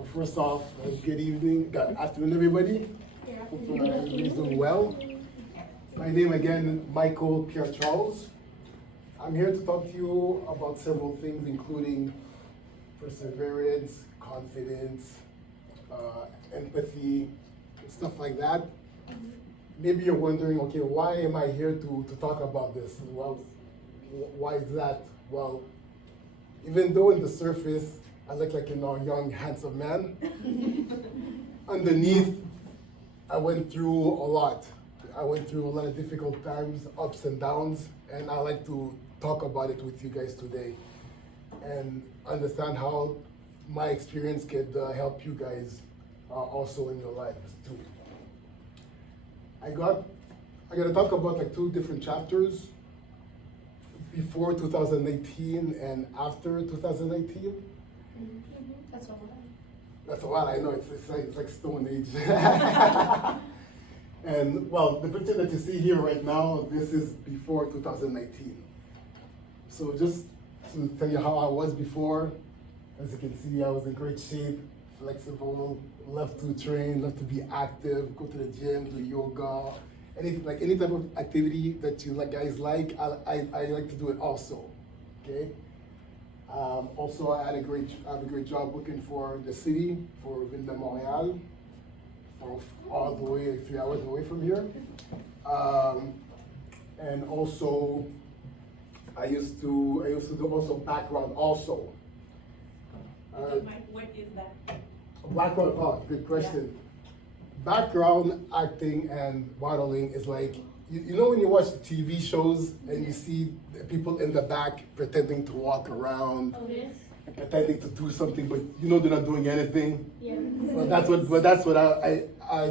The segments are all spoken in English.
Well, first off, good evening, good afternoon, everybody. Hope everybody's doing well. My name again, Michael Pierre Charles. I'm here to talk to you about several things, including perseverance, confidence, empathy, stuff like that. Maybe you're wondering, okay, why am I here to talk about this? Well, why is that? Well, even though in the surface, I look like a young, handsome man, underneath, I went through a lot. I went through a lot of difficult times, ups and downs, and I like to talk about it with you guys today and understand how my experience could help you guys also in your lives too. I gotta talk about like two different chapters, before 2018 and after 2018. That's a lot. That's a lot, I know, it's like Stone Age. And well, the picture that you see here right now, this is before 2019. So just to tell you how I was before, as you can see, I was in great shape, flexible, love to train, love to be active, go to the gym, do yoga, any type of activity that you guys like, I like to do it also, okay? Also, I have a great job working for the city, for Ville de Montréal, all the way 3 hours away from here. And also, I used to do also background also. What is that? Background, oh, good question. Background acting and modeling is like, you know when you watch TV shows and you see the people in the back pretending to walk around, pretending to do something, but you know they're not doing anything. Yeah. Well, that's what I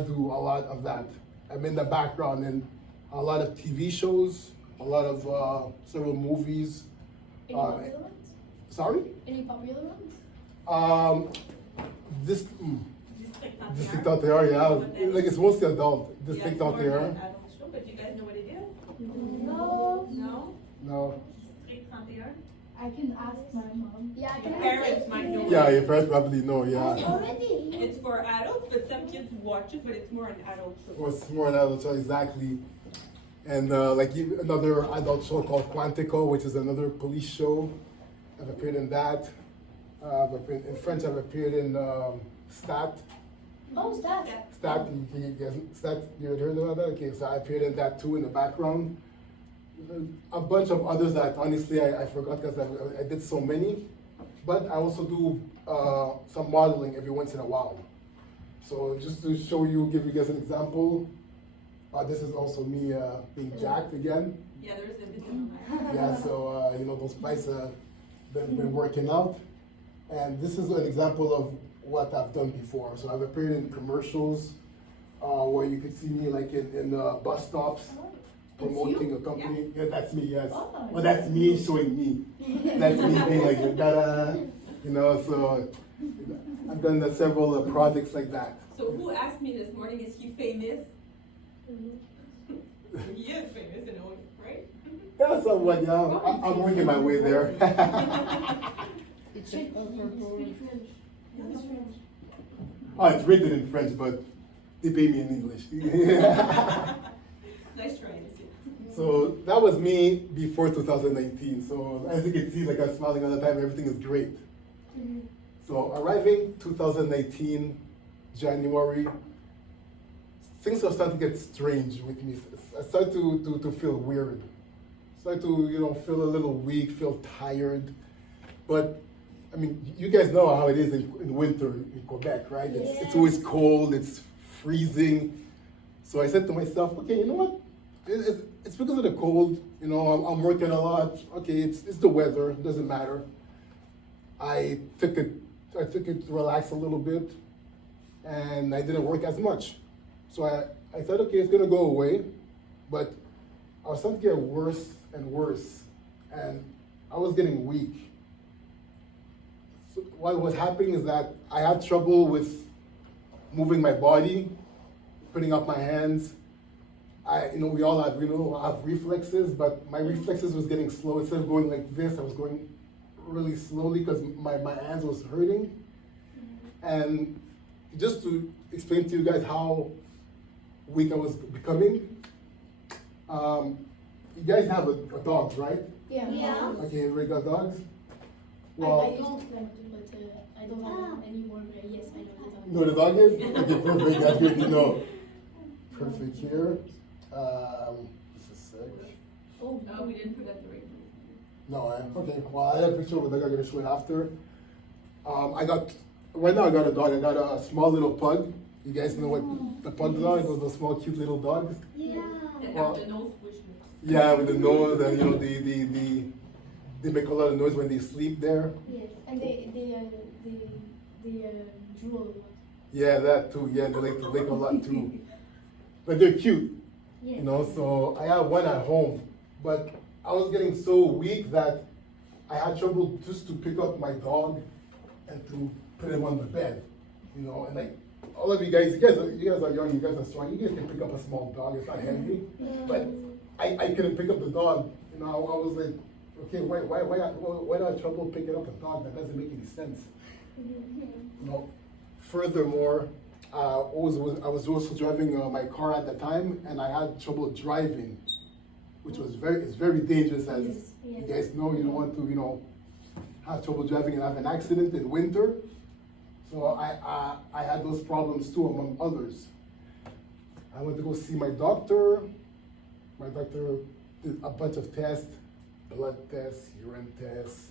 do a lot of that. I'm in the background in a lot of TV shows, a lot of several movies. Any popular ones? Sorry? Any popular ones? District out there, yeah. Like it's mostly adult. District out there. Adult show, but you guys know what it is? No. No? No. District out there? I can ask my mom. Yeah, I can Your parents might know. Yeah, your parents probably know, yeah. Already. It's for adults, but some kids watch it, but it's more an adult show. Or it's more an adult show, exactly. And another adult show called Quantico, which is another police show. I've appeared in that. In French, I've appeared in Stat. Oh, Stat. Stat, you heard about that? Okay, so I appeared in that too in the background. A bunch of others that honestly I forgot because I did so many. But I also do some modeling every once in a while. So just to show you, give you guys an example, this is also me being jacked again. Yeah, there's a video on that. Yeah, so those spikes been working out. And this is an example of what I've done before. So I've appeared in commercials where you could see me like in bus stops promoting a company. Yeah, that's me, yes. Oh. Well, that's me showing me. That's me being like, da-da, so I've done several projects like that. So who asked me this morning, is he famous? He is famous in a way, right? Yeah, somewhat, yeah. I'm working my way there. It's French. It's French. Oh, it's written in French, but they pay me in English. Nice try. So that was me before 2019. So as you can see, like I'm smiling all the time, everything is great. So arriving 2019, January, things are starting to get strange with me. I started to feel weird. Started to feel a little weak, feel tired. But I mean, you guys know how it is in winter in Quebec, right? It's always cold, it's freezing. So I said to myself, okay, you know what? It's because of the cold, I'm working a lot. Okay, it's the weather, it doesn't matter. I took it to relax a little bit, and I didn't work as much. So I thought, okay, it's gonna go away, but I was starting to get worse and worse, and I was getting weak. So what was happening is that I had trouble with moving my body, putting up my hands. We all have reflexes, but my reflexes was getting slow. Instead of going like this, I was going really slowly because my hands was hurting. And just to explain to you guys how weak I was becoming, you guys have a dogs, right? Yeah. Yeah. Okay, everybody got dogs? I Well, used to like to, but I don't have them anymore. But yes, I know the dog. you know what the dog is? Okay, perfect, that's good to know. Perfect here. This is six. Oh, No, we didn't put that the right place. No, okay, well, I have a picture of a dog I'm gonna show it after. Right now I got a dog, I got a small little pug. You guys know what the pugs are, those small cute little dogs? Yeah. And Well- have the nose squished. Yeah, with the nose and you know, they make a lot of noise when they sleep there. yes. And they drool. Yeah, that too, yeah, they like to lick a lot too. But they're cute, you know, so I have one at home. But I was getting so weak that I had trouble just to pick up my dog and to put him on the bed, you know, and like all of you guys are young, you guys are strong, you guys can pick up a small dog, it's not heavy. But I couldn't pick up the dog, you know, I was like, okay, why do I have trouble picking up a dog? That doesn't make any sense. You know, furthermore, I was also driving my car at the time, and I had trouble driving, which was it's very dangerous, as you guys know. You don't want to, you know, have trouble driving and have an accident in winter. So I had those problems too, among others. I went to go see my doctor. My doctor did a bunch of tests, blood tests, urine tests,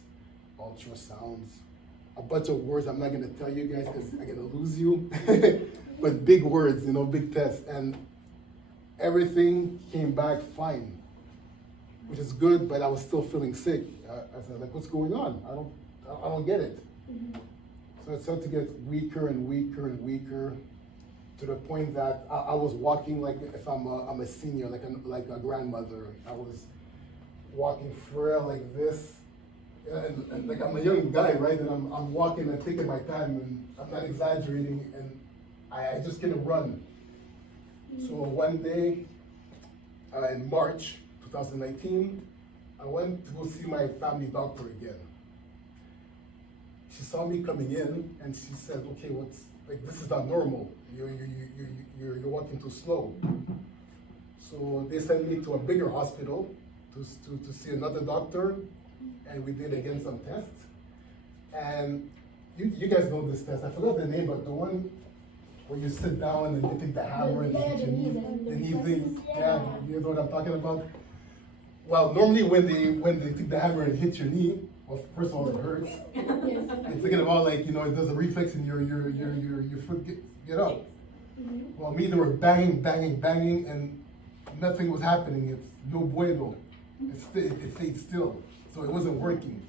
ultrasounds, a bunch of words I'm not gonna tell you guys because I'm gonna lose you. But big words, you know, big tests, and everything came back fine, which is good. But I was still feeling sick. I said, like, what's going on? I don't get it. So it started to get weaker and weaker and weaker, to the point that I was walking like if I'm a senior, like a grandmother. I was walking frail like this, and like I'm a young guy, right? And I'm walking and taking my time, and I'm not exaggerating, and I just couldn't run. So one day, in March 2019, I went to go see my family doctor again. She saw me coming in, and she said, "Okay, this is not normal. You're walking too slow." So they sent me to a bigger hospital to see another doctor, and we did again some tests. And you guys know this test. I forgot the name, but the one where you sit down and you take the hammer and you hit your knee, the knee thing. Yeah, you know what I'm talking about. Well, normally when they take the hammer and hit your knee, well, first of all, it hurts. And thinking about, like, you know, it does a reflex and your foot get up. Well, me, they were banging, and nothing was happening. It's no bueno. It stayed still, so it wasn't working.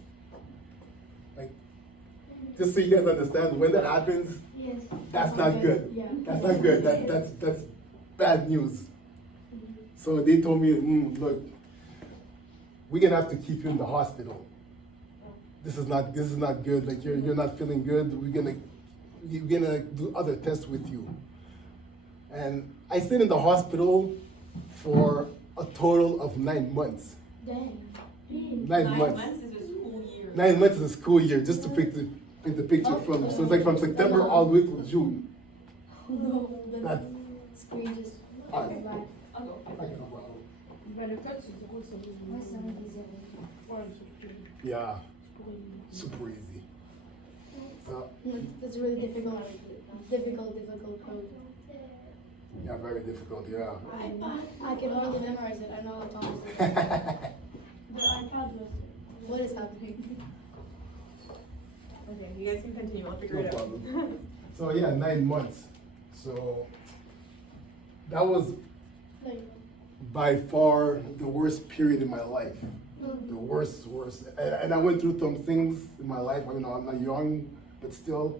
Like, just so you guys understand, when that happens, that's not good. Yeah. That's not good. That's bad news. So they told me, look, we're gonna have to keep you in the hospital. This is not good. Like, you're not feeling good. We're gonna do other tests with you. And I stayed in the hospital for a total of 9 months. Dang. 9 months. Is a school year. 9 months is a school year, just to pick the picture from. So it's like from September all the way to June. Oh no, the That- screen just Alright. went by. I'll go. Yeah, super easy. So, That's really difficult. Difficult code. yeah, very difficult, yeah. I can hardly memorize it. I know it's on. What is happening? Okay, you guys can continue. I'll figure No it out. problem. So yeah, 9 months. So that was by far the worst period in my life. The worst. And I went through some things in my life. You know, I'm not young, but still,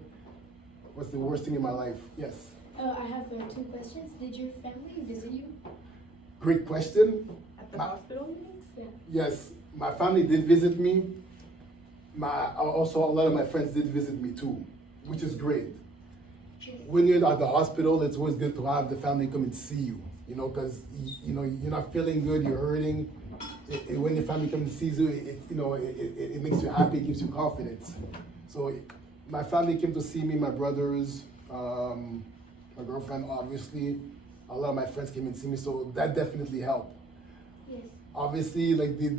was the worst thing in my life. Yes. I have 2 questions. Did your family visit you? Great question. At the My- hospital, you mean? Yeah. Yes, my family did visit me. Also, a lot of my friends did visit me too, which is great. When you're at the hospital, it's always good to have the family come and see you. You know, because you know you're not feeling good, you're hurting. When your family comes and sees you, it makes you happy, it gives you confidence. So my family came to see me, my brothers, my girlfriend, obviously. A lot of my friends came and see me, so that definitely helped. Yes. Obviously, like they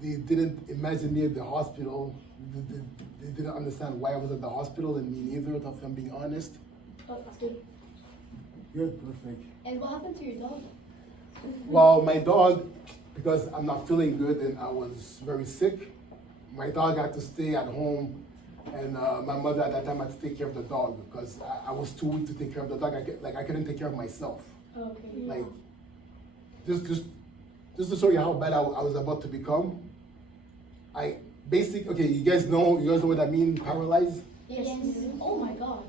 didn't imagine me at the hospital. They didn't understand why I was at the hospital, and me neither, if I'm being honest. Oh, that's good. Good, perfect. And what happened to your dog? Well, my dog, because I'm not feeling good and I was very sick, my dog had to stay at home, and my mother at that time had to take care of the dog because I was too weak to take care of the dog. I couldn't take care of myself. Okay. Like, just to show you how bad I was about to become. Okay, you guys know what I mean, paralyzed? Yes. Oh my God.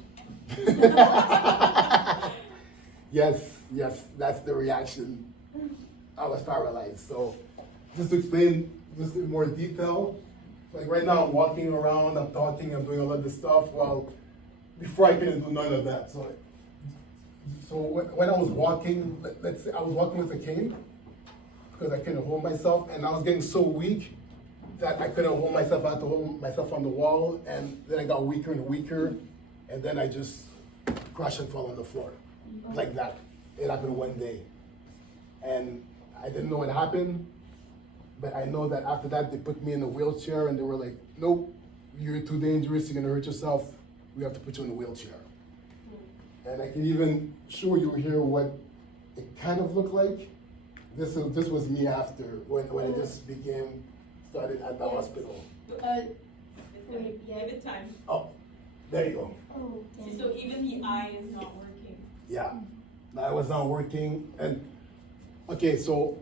Yes, that's the reaction. I was paralyzed. So, just to explain just in more detail, like right now I'm walking around, I'm talking, I'm doing all of this stuff. Well, before I couldn't do none of that. So when I was walking, let's say I was walking with a cane because I couldn't hold myself, and I was getting so weak that I couldn't hold myself. I had to hold myself on the wall, and then I got weaker and weaker, and then I just crashed and fell on the floor like that. It happened one day, and I didn't know what happened, but I know that after that they put me in a wheelchair, and they were like, "Nope, you're too dangerous. You're gonna hurt yourself. We have to put you in a wheelchair." And I can even show you here what it kind of looked like. This was me after when it just started at the hospital. Wait, yeah. Give it time. Oh, there you go. Oh, See, so even the eye is not working. Yeah, I was not working, and okay, so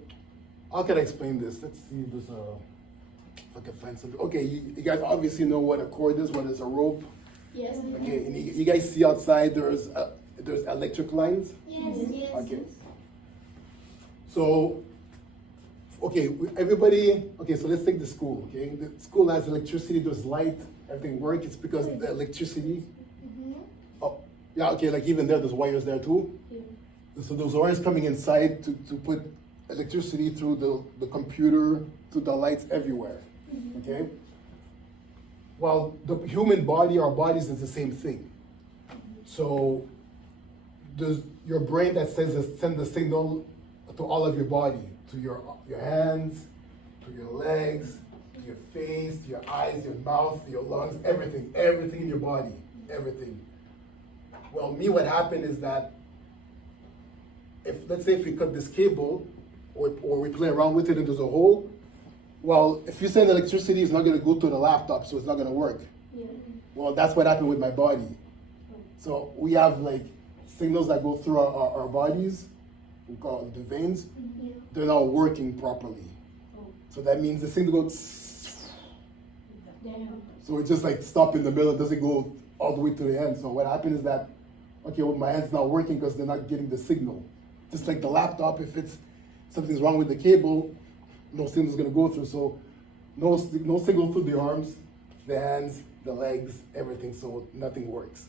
how can I explain this? Let's see if there's if I can find something. Okay, you guys obviously know what a cord is. What is a rope? Yes. Okay, and you guys see outside there's electric lines. Yes. Yes. Okay. So, okay, everybody. Okay, so let's take the school. Okay, the school has electricity. There's light. Everything works. It's because of the electricity. Oh, yeah. Okay, like even there's wires there too. Yeah. So those wires coming inside to put electricity through the computer, to the lights everywhere. Okay? Well, the human body, our bodies is the same thing. So there's your brain that sends the signal to all of your body, to your hands, to your legs, to your face, to your eyes, your mouth, your lungs, everything in your body, everything. Well, what happened is that let's say if we cut this cable, or we play around with it and there's a hole, well, if you send electricity, it's not going to go to the laptop, so it's not going to work. Yeah. Well, that's what happened with my body. So we have like signals that go through our bodies, we call it the veins. Yeah. They're not working properly. So that means the signal goes, Damn. so it just like stop in the middle, it doesn't go all the way to the end. So what happened is that, okay, well, my hand's not working because they're not getting the signal. Just like the laptop, if something's wrong with the cable, no signal's gonna go through. So no signal through the arms, the hands, the legs, everything. So nothing works.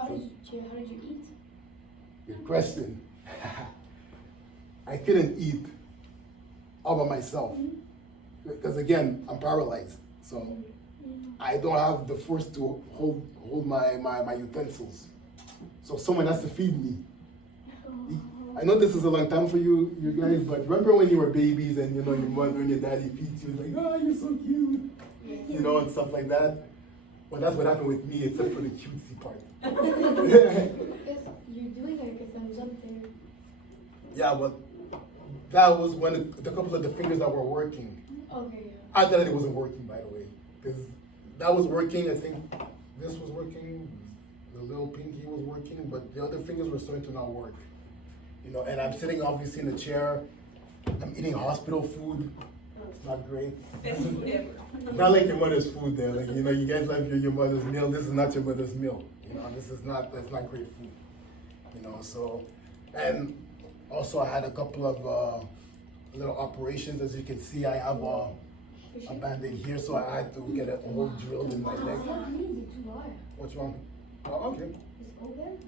How did you eat? Good question. I couldn't eat all by myself because again, I'm paralyzed. So I don't have the force to hold my utensils. So someone has to feed me. I know this is a long time for you guys, but remember when you were babies and your mother and your daddy feed you like, oh, you're so cute, and stuff like that. Well, that's what happened with me, except for the cutesy part. Because you're doing like a thumbs up there. Yeah, but that was the couple of the fingers that were working. Okay. Yeah. I thought it wasn't working, by the way, because that was working. I think this was working, the little pinky was working, but the other fingers were starting to not work. And I'm sitting obviously in a chair. I'm eating hospital food. It's not great. Best food ever. Not like your mother's food there. Like, you guys love your mother's meal. This is not your mother's meal. That's not great food. So, and also I had a couple of little operations. As you can see, I have a bandage here, so I had to get a hole drilled in my leg. What's wrong? Oh, okay. It's open?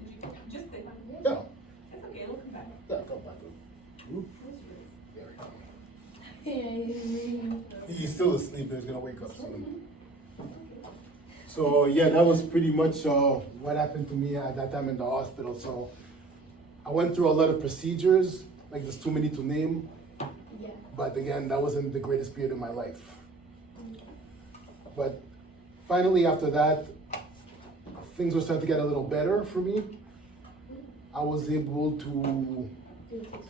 Just take Yeah. It's okay, it'll come back. Yeah, come back. Ooh. There we go. Yeah. He's still asleep, but he's gonna wake up soon. So yeah, that was pretty much what happened to me at that time in the hospital. So I went through a lot of procedures, like there's too many to name. Yeah. But again, that wasn't the greatest period of my life. But finally, after that, things were starting to get a little better for me. I was able to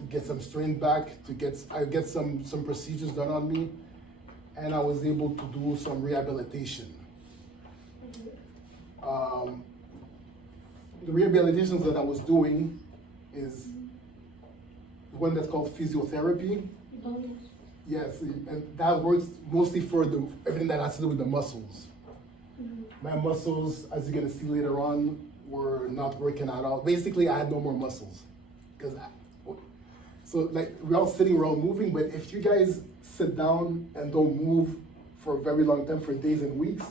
get some strength back, I get some procedures done on me, and I was able to do some rehabilitation. The rehabilitations that I was doing is one that's called physiotherapy. Oh, Yes, and that works mostly for everything that has to do with the muscles. My muscles, as you're gonna see later on, were not working at all. Basically, I had no more muscles. So like, we're all sitting, we're all moving, but if you guys sit down and don't move for a very long time, for days and weeks,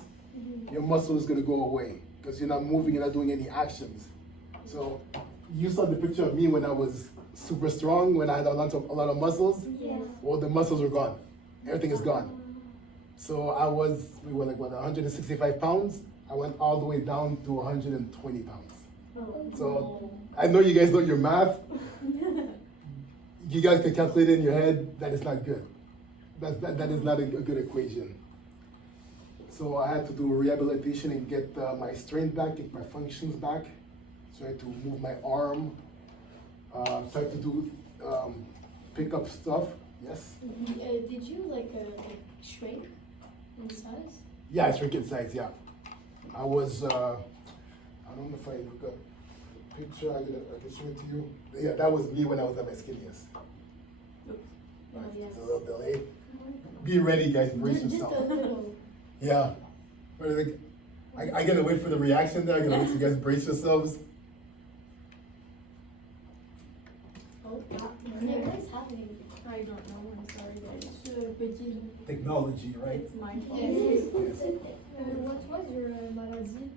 your muscle is gonna go away because you're not moving, you're not doing any actions. So you saw the picture of me when I was super strong, when I had a lot of muscles. yes. Well, the muscles are gone. Everything is gone. So we were like, what, 165 pounds? I went all the way down to 120 pounds. Oh. So I know you guys know your math. You guys can calculate it in your head. That is not good. That is not a good equation. So I had to do rehabilitation and get my strength back, get my functions back. So I had to move my arm. Start to do pick up stuff. Yes. Did you like shrink in size? Yeah, I shrink in size. Yeah, I was. I don't know if I look up a picture. I can show it to you. Yeah, that was me when I was at my skinniest. Oh, yes. It's a little delay. Be ready, guys. Brace Just yourself. a little. Yeah. But like, I gotta wait for the reaction there. I gotta wait for you guys brace yourselves. Oh, yeah, what is happening? I don't know. I'm sorry, guys. Petit. Technology, right? It's my fault. Yes. What was your maladie?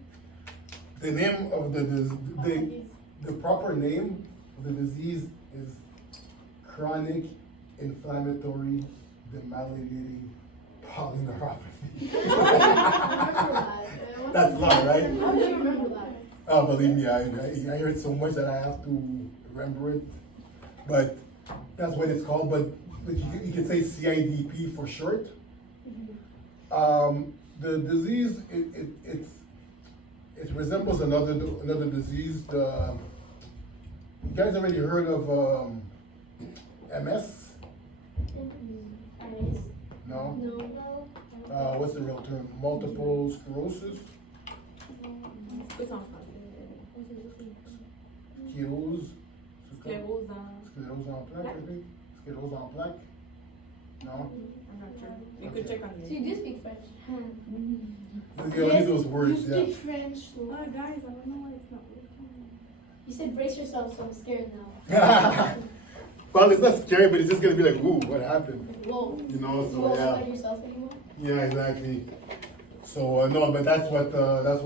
The name of the proper name of the disease is chronic inflammatory demyelinating polyneuropathy. That's long, right? How do you remember that? Oh, believe me, I hear it so much that I have to remember it. But that's what it's called. But you can say CIDP for short. The disease, it resembles another disease. You guys already heard of MS? No? No. What's the real term? Multiple sclerosis? It's en français. Sclerose? Sclérose en... Sclerose en plaque, I think? Sclerose en plaque? No? I'm not sure. You could check on So you me. do speak French? You only those words, You yeah. speak French, so. Guys, I don't know why it's not working. You said brace yourself, so I'm scared now. Well, it's not scary, but it's just gonna be like, ooh, what happened? Whoa. You know, You so won't yeah. look at yourself anymore? Yeah, exactly. So no, but that's what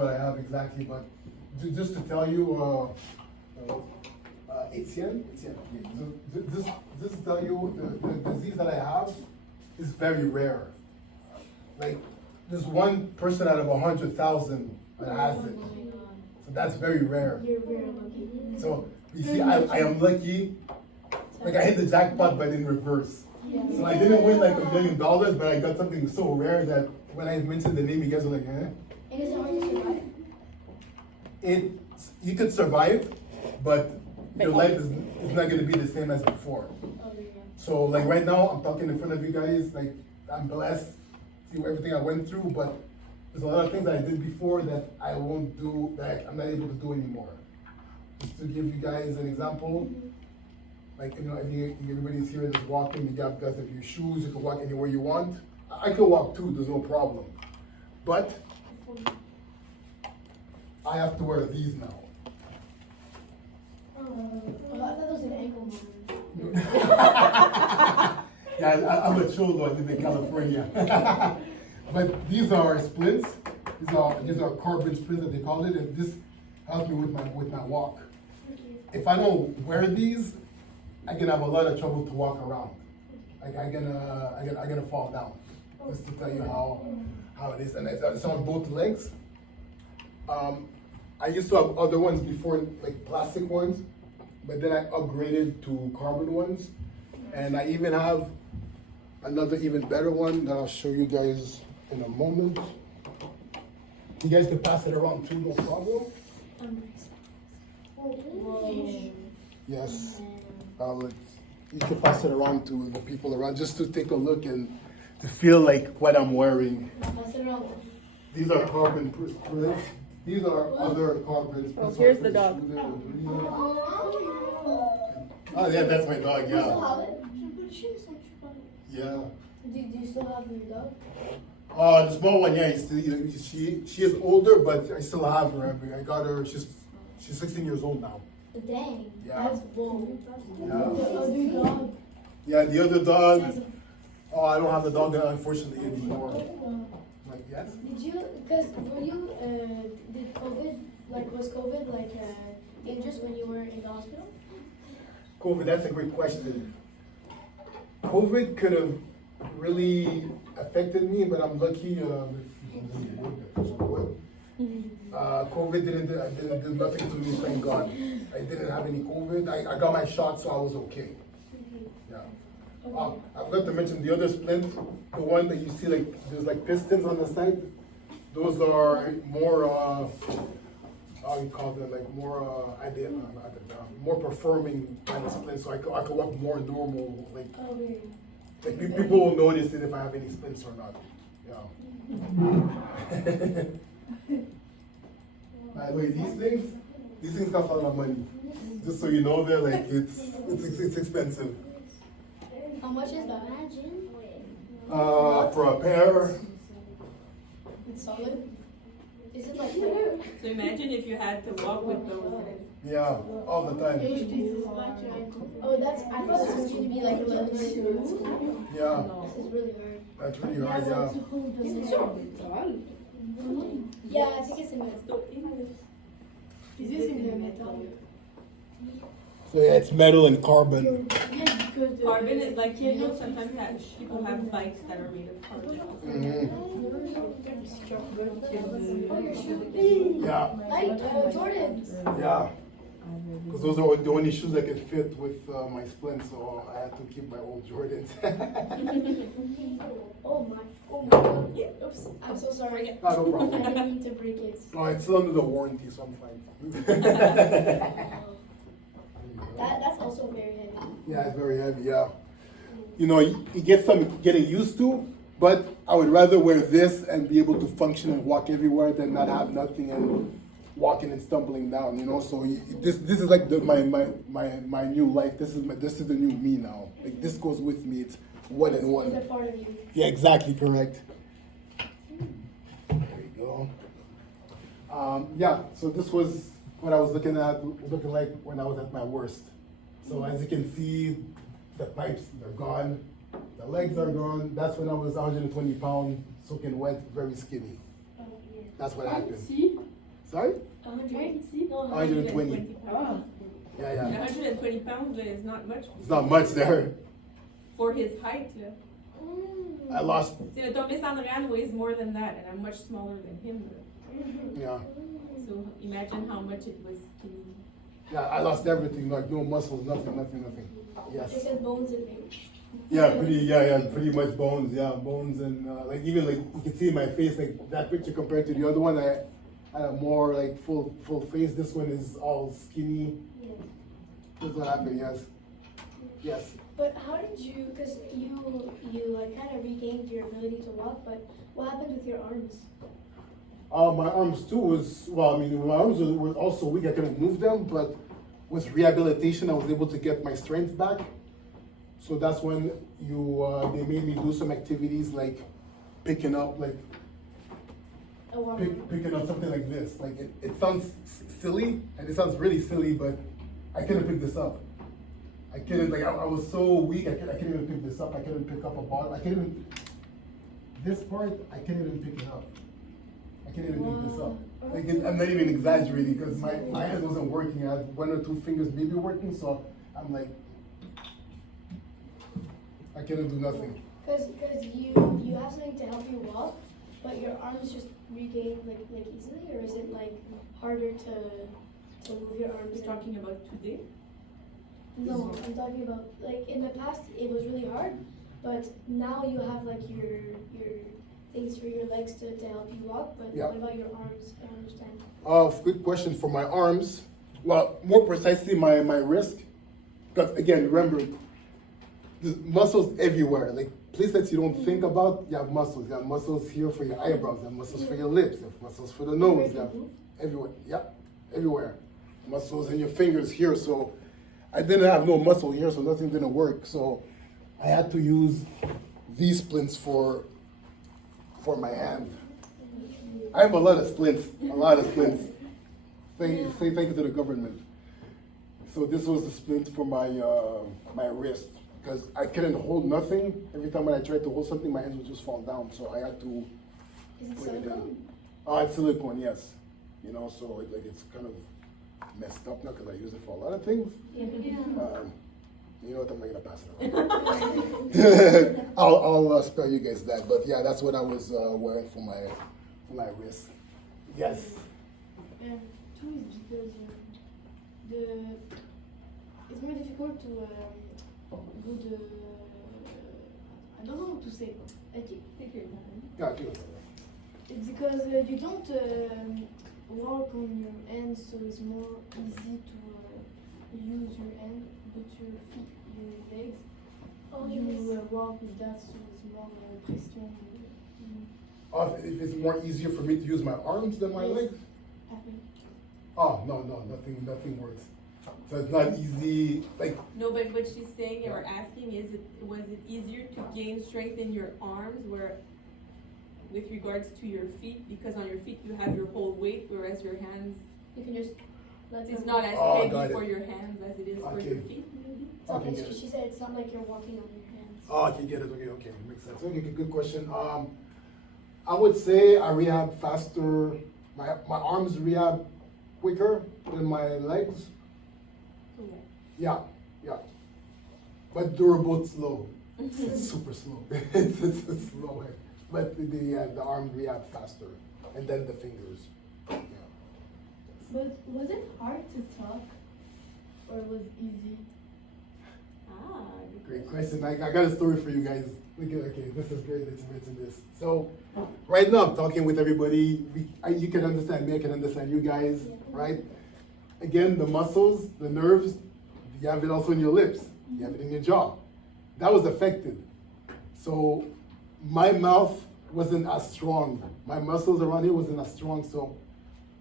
I have exactly. But just to tell you, Etienne, okay. So just to tell you, the disease that I have is very rare. Like, there's one person out of 100,000 that has it. Oh my God. So that's very rare. You're very lucky. So you see, I am lucky. Like, I hit the jackpot, but in reverse. Yeah. So I didn't win like $1 million, but I got something so rare that when I mentioned the name, you guys were like, eh? And is it hard to survive? You could survive, but your life is not gonna be the same as before. Oh, yeah. So like right now, I'm talking in front of you guys, like I'm blessed, see everything I went through, but there's a lot of things that I did before that I won't do, that I'm not able to do anymore. Just to give you guys an example, like, you know, if everybody's here that's walking, you guys have your shoes, you can walk anywhere you want. I could walk too, there's no problem. But I have to wear these now. Well, I thought that was an ankle monitor. Yeah, I'm a cholo, I live in California. But these are splints. These are carbon splints that they call it, and this helps me with my walk. If I don't wear these, I can have a lot of trouble to walk around. Like I'm gonna fall down. Just to tell you how it is, and it's on both legs. I used to have other ones before, like plastic ones, but then I upgraded to carbon ones. And I even have another even better one that I'll show you guys in a moment. You guys can pass it around too, no problem. Whoa. Yes. You can pass it around to the people around just to take a look and to feel like what I'm wearing. Pass it around. These are carbon prints. These are other carbons. Oh, here's the dog. Oh yeah, that's my dog. You still Yeah. have it? Yeah. Do you still have your dog? The small one, yeah. She is older, but I still have her. I got her. She's 16 years old now. Dang. Yeah. That's bold. Yeah. The other dog. Yeah. The other dog. Oh, I don't have the dog unfortunately anymore. Like yes. Did you, because were you, did COVID, was COVID dangerous when you were in the hospital? COVID, that's a great question. COVID could have really affected me, but I'm lucky. COVID didn't do nothing to me, thank God. I didn't have any COVID. I got my shot, so I was okay. Yeah. I forgot to mention the other splint, the one that you see there's pistons on the side. Those are more how you call them, more performing kind of splints, so I could walk more normal, people will notice it if I have any splints or not. Yeah. By the way, these things cost a lot of money. Just so you know, they're it's expensive. How much is that? For a pair. It's solid? Is it like So imagine if you had to walk with those. Yeah, all the time. Oh, I thought this was going to be like a little smooth. Yeah, This is really hard. that's really hard, yeah. Yeah, I think it's in metal. Is this in metal? So yeah, it's metal and carbon. Carbon is sometimes people have bikes that are made of carbon. Yeah, Like Jordans. yeah. Because those are the only shoes that could fit with my splint, so I had to keep my old Jordans. Oh my God. Yeah, oops. I'm so sorry. No I problem. didn't mean to break it. No, it's still under the warranty, so I'm fine. That's also very heavy. Yeah, it's very heavy, yeah. You know, you get some getting used to, but I would rather wear this and be able to function and walk everywhere than not have nothing and walking and stumbling down, you know. So this is like my new life. This is the new me now. Like this goes with me. It's one and one. It's a part of you. Yeah, exactly correct. There you go. Yeah, so this was what I was looking like when I was at my worst. So as you can see, the pipes are gone, the legs are gone. That's when I was 120 pounds, soaking wet, very skinny. That's what happened. Sorry? 100? No, 120. pounds. Yeah. 120 pounds is not much. It's not much there. For his height, yeah. I lost. Tommy Sandrian weighs more than that, and I'm much smaller than him. Yeah. So imagine how much it was to me. Yeah, I lost everything. Like no muscles, nothing. Yes. Just said bones and veins. Yeah, pretty much bones. Yeah, bones and even you can see my face. Like that picture compared to the other one, I had a more full face. This one is all skinny. This is what happened. Yes. But how did you, because you kind of regained your ability to walk, but what happened with your arms? My arms too my arms were also weak. I couldn't move them, but with rehabilitation, I was able to get my strength back. So that's when they made me do some activities like picking up picking up something like this. Like it sounds silly, and it sounds really silly, but I couldn't pick this up. I couldn't, I was so weak, I couldn't even pick this up. I couldn't pick up a bottle. This part, I couldn't even pick it up. I can't even pick this up. I'm not even exaggerating because my hand wasn't working. I had one or two fingers maybe working, so I'm like, I couldn't do nothing. Because you have something to help you walk, but your arms just regain like easily, or is it like harder to move your arms? We're talking about today. No, I'm talking about like in the past it was really hard, but now you have like your things for your legs to help you walk. But Yeah. what about your arms? I don't understand. Good question for my arms. Well, more precisely, my wrist. Because again, remember, there's muscles everywhere. Like places that you don't think about, you have muscles. You have muscles here for your eyebrows. You have muscles for your lips. You have muscles for the nose. You have everywhere. Yeah, everywhere. Muscles in your fingers here. So I didn't have no muscle here, so nothing didn't work. So I had to use these splints for my hand. I have a lot of splints. A lot of splints. Thank you to the government. So this was the splint for my my wrist because I couldn't hold nothing. Every time when I tried to hold something, my hands would just fall down. So I had to Is it put it down. silicone? Oh, it's silicone, yes. You know, so it's kind of messed up now because I use it for a lot of things. Yeah. You know what? I'm not gonna pass it around. I'll spare you guys that. But yeah, that's what I was wearing for my wrist. Yes. Two is because it's more difficult to do the I don't know how to say. Okay. Take your time. Yeah, do it. It's because you don't walk on your hands, so it's more easy to use your hand, but your feet, your legs. Oh, You walk with that, so it's more pression. If it's more easier for me to use my arms than my legs? Happen. Oh no, nothing works. So it's not easy. Like No, but what she's saying or asking was it easier to gain strength in your arms where with regards to your feet, because on your feet you have your whole weight, whereas your hands, You can just let it's them not as Oh, got heavy it. for your hands as it is for Okay. your feet, maybe? It's not Okay, like get it. she said it's not like you're walking on your hands. oh, I can get it. Okay, makes sense. Okay, good question. I would say I rehab faster. My arms rehab quicker than my legs. Yeah. Yeah. But they're both slow. It's super slow. it's slow. But the arm rehab faster, and then the fingers. Yeah. But was it hard to talk, or was it easy? Ah, good Great question. question. I got a story for you guys. Okay, this is great that you mentioned this. So, right now I'm talking with everybody. You can understand me, I can understand you guys, right? Again, the muscles, the nerves, you have it also in your lips. You have it in your jaw. That was affected. So, my mouth wasn't as strong. My muscles around here wasn't as strong, so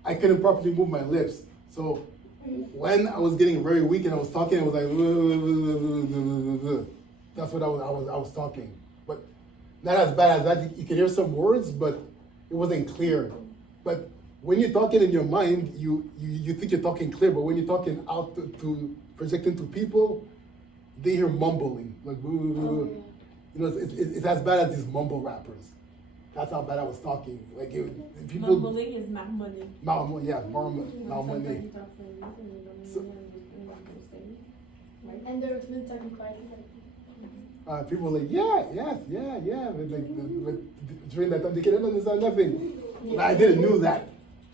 I couldn't properly move my lips. So, when I was getting very weak and I was talking, I was like, that's what I was talking. But not as bad as that. You can hear some words, but it wasn't clear. But when you're talking in your mind, you think you're talking clear, but when you're talking out to projecting to people, they hear mumbling. Like, you know, it's as bad as these mumble rappers. That's how bad I was talking. Like people. Mumbling is marmonning. Marmonning. So- And they're really talking quietly. People were like, yeah. But during that time, they couldn't understand nothing. But I didn't know that.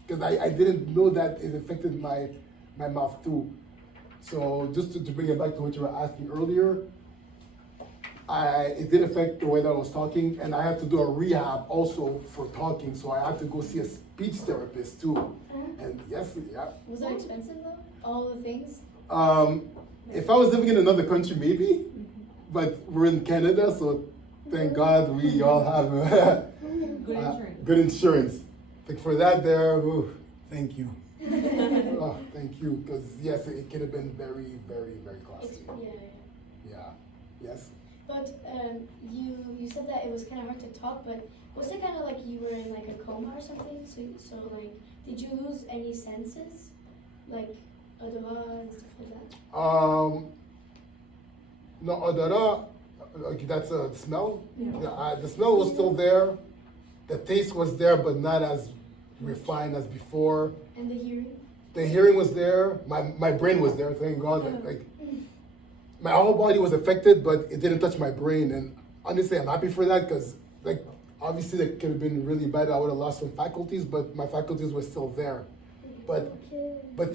Because I didn't know that it affected my mouth too. So just to bring it back to what you were asking earlier, it did affect the way that I was talking, and I had to do a rehab also for talking. So I had to go see a speech therapist too. And yes, yeah. Was that expensive though? All the things? If I was living in another country, maybe. But we're in Canada, so thank God we all have Good insurance. good insurance. Like for that there, ooh, thank you. Oh, thank you. Because yes, it could have been very, very, very costly. Yeah. Yes. But you said that it was kind of hard to talk, but was it kind of like you were in like a coma or something? So like, did you lose any senses, like odorat and stuff like that? No, odora, that's the smell. Yeah. The smell was still there. The taste was there, but not as refined as before. And the hearing? The hearing was there. My brain was there. Thank God. Like my whole body was affected, but it didn't touch my brain. And honestly, I'm happy for that because like Obviously, that could have been really bad. I would have lost some faculties, but my faculties were still there. But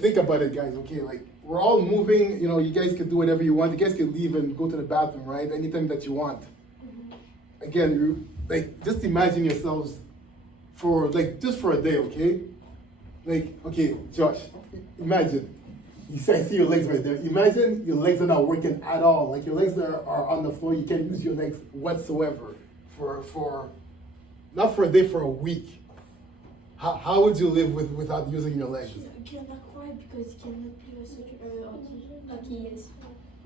think about it, guys. Okay, like we're all moving. You know, you guys can do whatever you want. You guys can leave and go to the bathroom, right? Anytime that you want. Again, you like just imagine yourselves for like just for a day, okay? Like, okay, Josh, imagine. You see, I see your legs right there. Imagine your legs are not working at all. Like your legs are on the floor. You can't use your legs whatsoever for not for a day, for a week. How would you live without using your legs? You cannot cry because you cannot play such hockey, yes.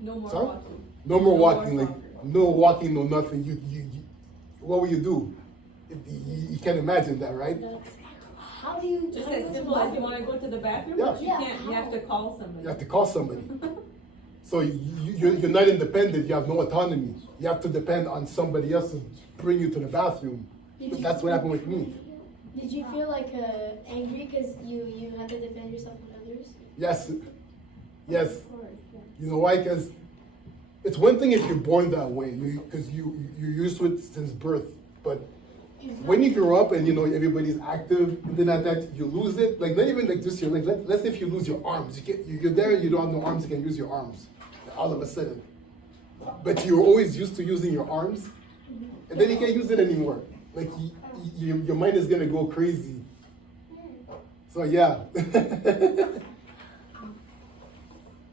No more Sorry? walking. No more No walking, more like soccer. no walking, no nothing. You what will you do? You can't imagine that, right? How do you? Just how do as you simple as you survive? wanna go to the bathroom, Yeah. but you Yeah, can't, you have how? to call somebody. You have to call somebody. So you're not independent. You have no autonomy. You have to depend on somebody else to bring you to the bathroom. That's what happened with me. Did you feel like angry because you had to defend yourself from others? Yes, yes. Of course, yeah. You know why? Because it's one thing if you're born that way, because you're used to it since birth. But when you grow up and you know everybody's active, and then at that you lose it. Like not even like just your legs. Let's say if you lose your arms, you're there, you don't have no arms, you can use your arms. All of a sudden, but you're always used to using your arms, and then you can't use it anymore. Like your mind is gonna go crazy. So yeah.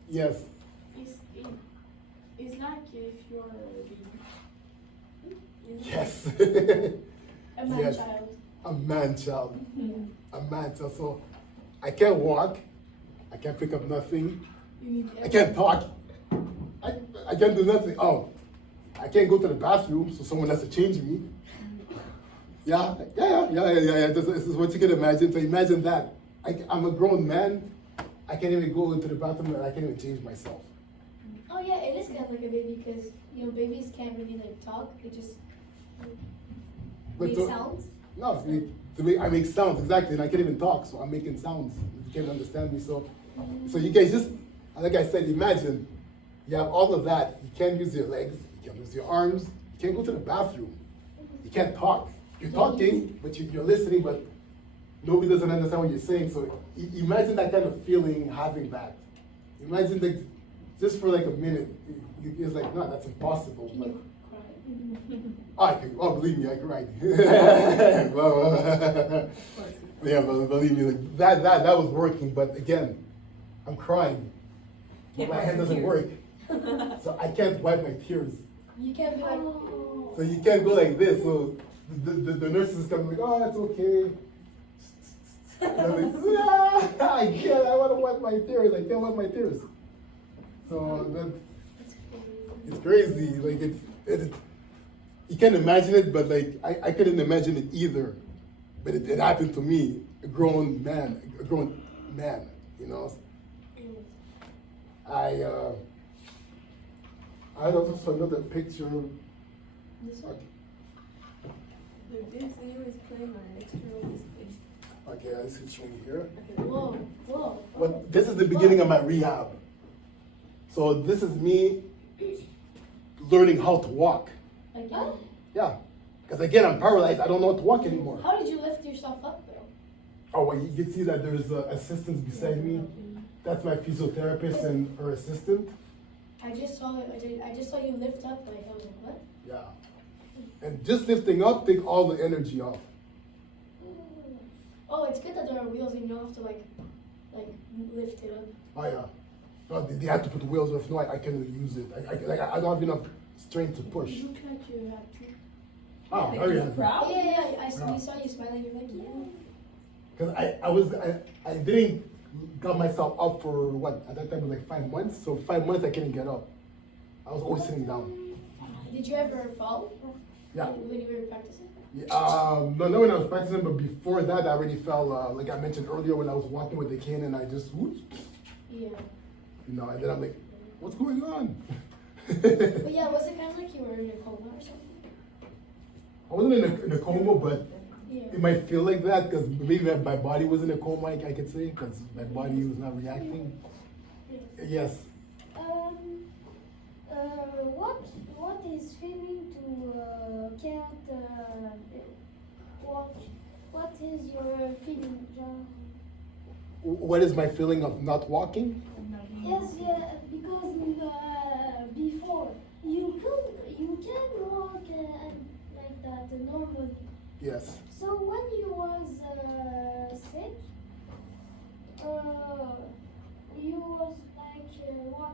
Yes. It's like if you're a baby. Yes. A man Yes. child. A man child. A man child. So I can't walk. I can't pick up nothing. You need I can't talk. I can't do nothing. Oh, I can't go to the bathroom, so someone has to change me. Yeah. This is what you can imagine. So imagine that. I'm a grown man. I can't even go into the bathroom and I can't even change myself. Oh yeah, it is kind of like a baby because you know babies can't really like talk. They just But make to- sounds. No, I make sounds, exactly, and I can't even talk, so I'm making sounds. You can't understand me, so you guys just, like I said, imagine, you have all of that, you can't use your legs, you can't use your arms, you can't go to the bathroom, you can't talk. You're talking, but you're listening, but nobody doesn't understand what you're saying, so imagine that kind of feeling, having that. Imagine that just for like a minute, it's like, no, that's impossible. Can But, you cry? I can, oh, believe me, I can write. Yeah, but believe me, like, that was working, but again, I'm crying. Can't My wipe hand your doesn't work, tears. so I can't wipe my tears. You can't be like. So you can't go like this. So the nurses come like, oh, it's okay. And I'm like, ah, I can't. I want to wipe my tears. I can't wipe my tears. So that it's crazy. Like it you can't imagine it, but like I couldn't imagine it either. But it happened to me, a grown man, you know. I also another picture. This one? The Disney is playing on an external display. Okay, I see showing here. Whoa, whoa. But this is the beginning of my rehab. So this is me learning how to walk. Again. Yeah, because again I'm paralyzed. I don't know how to walk anymore. How did you lift yourself up though? Oh, well, you can see that there's assistants beside me. That's my physiotherapist and her assistant. I just saw it. I just saw you lift up. Like I was like, what? Yeah, and just lifting up take all the energy off. Oh, it's good that there are wheels and you don't have to like lift it up. Oh yeah, no, they had to put the wheels off. No, I can't use it. I don't have enough strength to push. You look like you have to. Oh, Like, very he's happy. proud. Yeah. Yeah. We saw you smiling. You're like, yeah. Because I didn't got myself up for what at that time it was like 5 months. So 5 months I couldn't get up. I was always sitting down. Did you ever fall? Yeah. When you were practicing? Yeah, no, not when I was practicing, but before that I already fell. Like I mentioned earlier, when I was walking with the cane and I just whoosh, Yeah. you know, and then I'm like, what's going on? But yeah, was it kind of like you were in a coma or something? I wasn't in a coma, but Yeah. it might feel like that because maybe my body was in a coma, I could say, because my body was not reacting. Yes. What is feeling to can't what is your feeling, John? What is my feeling of not walking? Yes, yeah, because before you can walk like that normally. Yes. So when you was sick, you was like what?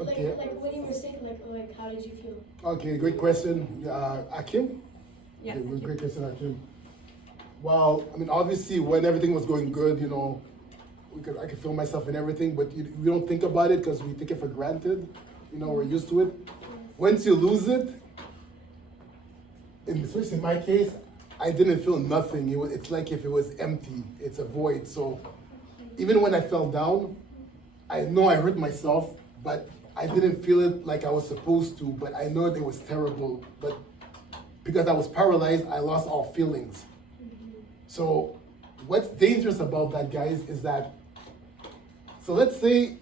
Okay. Like when you were sick, like how did you feel? Okay, great question. Akim? Yeah. Okay, great question, Akim. Well, I mean, obviously, when everything was going good, you know, I could feel myself and everything, but we don't think about it because we take it for granted. You know, we're used to it. Once you lose it, especially in my case, I didn't feel nothing. It's like if it was empty. It's a void. So even when I fell down, I know I hurt myself, but I didn't feel it like I was supposed to. But I know it was terrible. But because I was paralyzed, I lost all feelings. So what's dangerous about that, guys, is that, so let's say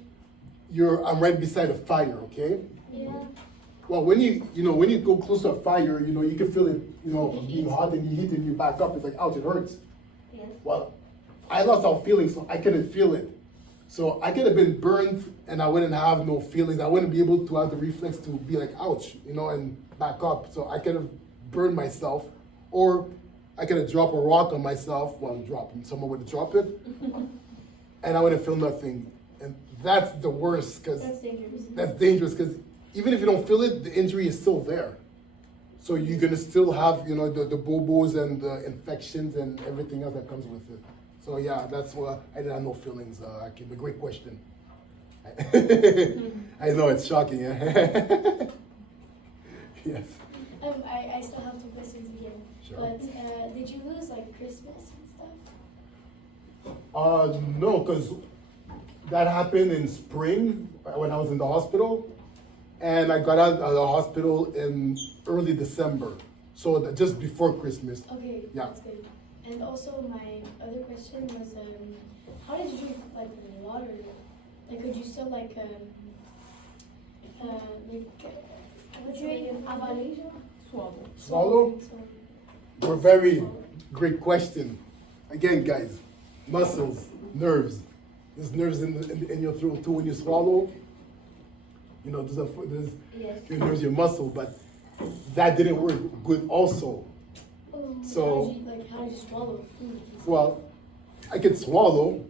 I'm right beside a fire, okay? Yeah. Well, when you go close to a fire, you know, you can feel it, you know, being hot and you heat and you back up. It's like, ouch, it hurts. Yes. Well, I lost all feelings, so I couldn't feel it. So I could have been burned and I wouldn't have no feelings. I wouldn't be able to have the reflex to be like, ouch, you know, and back up. So I could have burned myself, or I could have dropped a rock on myself. Well, someone would have dropped it, and I wouldn't feel nothing. And that's the worst, because That's dangerous. that's dangerous, because even if you don't feel it, the injury is still there. So you're gonna still have, you know, the bobos and the infections and everything else that comes with it. So yeah, that's why I didn't have no feelings. A great question. I know it's shocking. Eh? Yes. I still have two questions again. Sure. But did you lose like Christmas and stuff? No, because that happened in spring when I was in the hospital, and I got out of the hospital in early December, so just before Christmas. Okay, Yeah. that's good. And also my other question was, how did you drink like water? Like, could you still like what's your name? Swallow. Swallow? We're very great question. Again, guys, muscles, nerves. There's nerves in your throat too when you swallow. You know, there's Yes. your nerves, your muscle, but that didn't work good also. So- How did you swallow food? Well, I could swallow,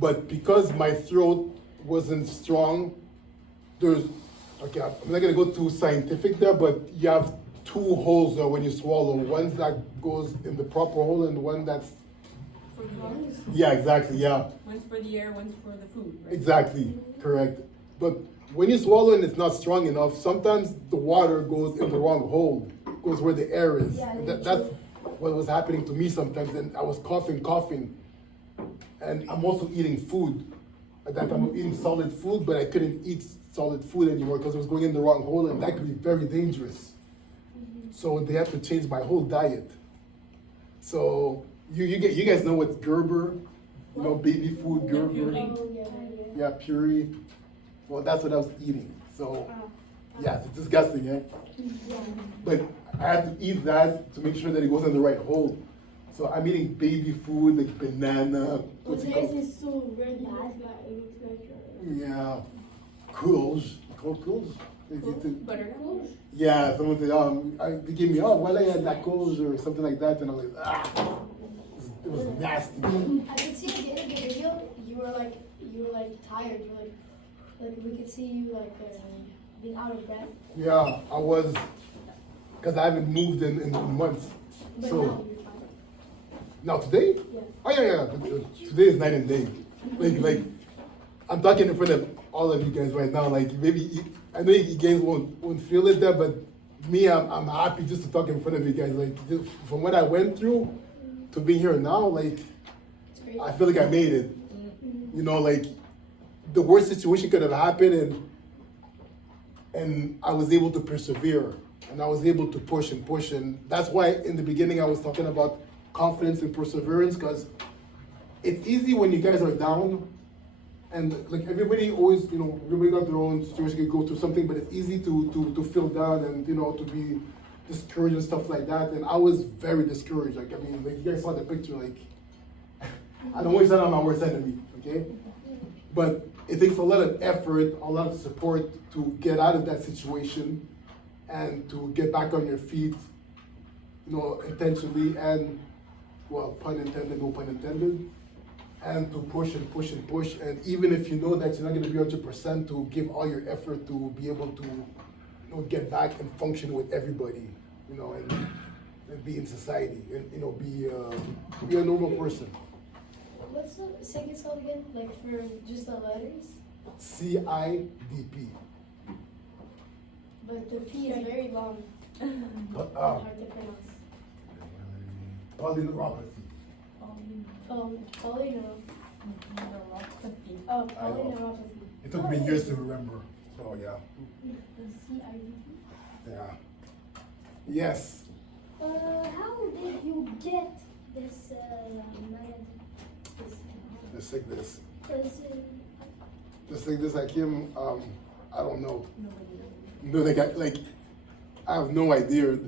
but because my throat wasn't strong, okay, I'm not gonna go too scientific there, but you have two holes there when you swallow. One that goes in the proper hole and one that's, For the lungs. yeah, exactly, yeah. One's for the air, one's for the food, right? Exactly, correct. But when you swallow and it's not strong enough, sometimes the water goes in the wrong hole, goes where the air is. Yeah, That's what was happening to me sometimes, and I was coughing. And I'm also eating food. Like I'm eating solid food, but I couldn't eat solid food anymore because it was going in the wrong hole, and that could be very dangerous. So they have to change my whole diet. So you guys know what's Gerber, you know, baby food, Yeah, Gerber. puree. Oh, yeah. Yeah, puree. Well, that's what I was eating. So, yes, it's disgusting, eh? But I have to eat that to make sure that it goes in the right hole. So I'm eating baby food, like banana. What's it called? is so really bad. Yeah, courge. Called courge? Butternut. Yeah, someone said, they gave me, well, I had that courge or something like that, and I was like, it was nasty. I could see at the end of the video, you were like tired. You were like we could see you like being out of breath. Yeah, I was, because I haven't moved in months. But So, now you're fine. now today? Yeah. Oh yeah. Today is night and day. Like I'm talking in front of all of you guys right now. Like maybe I know you guys won't feel it there, but me, I'm happy just to talk in front of you guys. Like from what I went through to be here now, like It's great. I feel like I made it. You know, like the worst situation could have happened, and I was able to persevere, and I was able to push, and that's why in the beginning I was talking about confidence and perseverance, because it's easy when you guys are down, and like everybody always, you know, everybody got their own situation, can go through something, but it's easy to feel down and, you know, to be discouraged and stuff like that. And I was very discouraged. Like, I mean, like you guys saw the picture, like, I don't wish that on my worst enemy, okay? But it takes a lot of effort, a lot of support to get out of that situation and to get back on your feet, you know, intentionally and, well, pun intended, no pun intended, and to push and push and push. And even if you know that you're not going to be 100%, to give all your effort to be able to, you know, get back and function with everybody, you know, and be in society and, you know, be a normal person. What's the second spell again? Like for just the letters? CIDP. But the P is very long. But, Hard to pronounce. polyneuropathy. Polyneuropathy. Oh, I know. polyneuropathy. It took me years to remember. So yeah. CIDP? Yeah. Yes. How did you get this malady? Just like this. Because Just like this, I came, I don't know. No, like, I have no idea.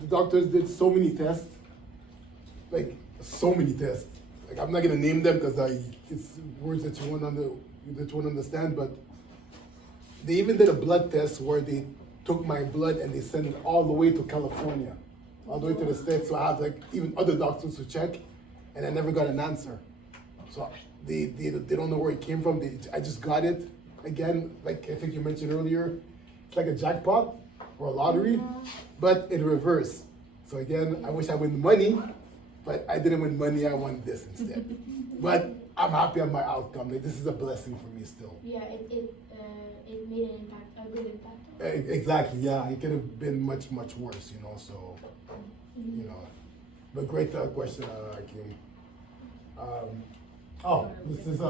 The doctors did so many tests. Like, so many tests. Like, I'm not gonna name them because it's words that you won't understand, but they even did a blood test where they took my blood and they sent it all the way to California, all the way to the States. So I had like even other doctors to check, and I never got an answer. So they don't know where it came from. I just got it. Again, like I think you mentioned earlier, it's like a jackpot or a lottery, but in reverse. So again, I wish I win money, but I didn't win money. I won this instead. But I'm happy on my outcome. Like, this is a blessing for me still. Yeah, it made an impact, a good impact. Exactly. Yeah, it could have been much worse. You know. So you know, but great question, Akim. This is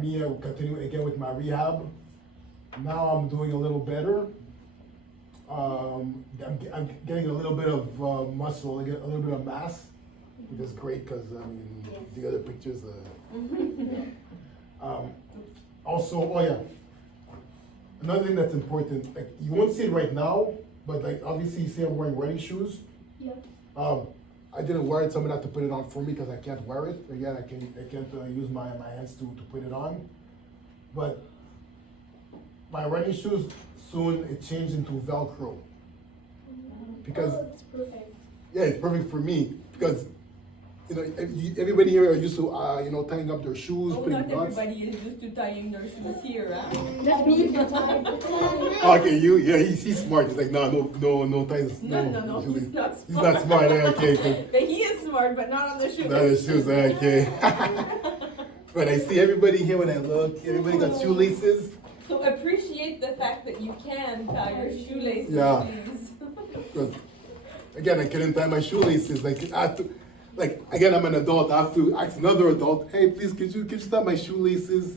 me continuing again with my rehab. Now I'm doing a little better. I'm getting a little bit of muscle, a little bit of mass, which is great because I mean the other pictures. Also, another thing that's important. Like you won't see it right now, but like obviously you see I'm wearing running shoes. Yeah. I didn't wear it. Someone had to put it on for me because I can't wear it. Again, I can't use my hands to put it on. But my running shoes soon it changed into Velcro because It's perfect. yeah, it's perfect for me because you know everybody here are used to tying up their shoes, Oh, putting not knots. everybody is used to tying their shoes here, huh? Just me the time. Okay, he's smart. He's like no ties. No, shoes. he's not smart. He's not smart. Okay. But he is smart, but not on the shoes. No, the shoes. Okay. But I see everybody here when I look. Everybody got shoelaces. So appreciate the fact that you can tie your shoelaces, Yeah. please. Because again, I couldn't tie my shoelaces. Like I have to, like again, I'm an adult. I have to ask another adult, hey, please, could you tie my shoelaces?